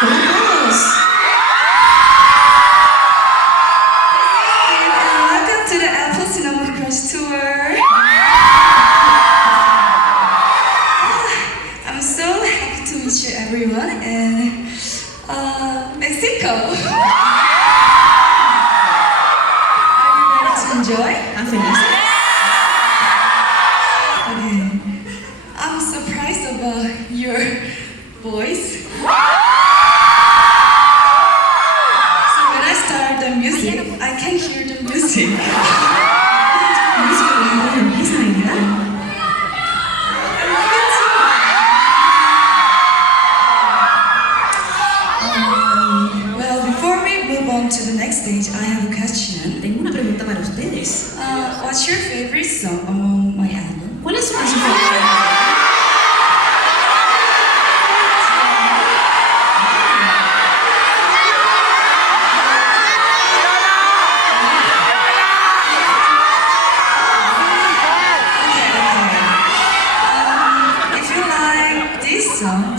Hola a todos. Welcome to the Apple Cinnamon Crush Tour. I'm so happy to meet you everyone in Mexico. Are you ready to enjoy? I'm feliz. Okay. I'm surprised about your voice. So when I start the music, I can hear the music. Música que empieza a bailar. I love it too. Well, before we move on to the next stage, I have a question. Tengo una pregunta para ustedes. What's your favorite song among my album? ¿Cuál es su canción favorita? If you like this song,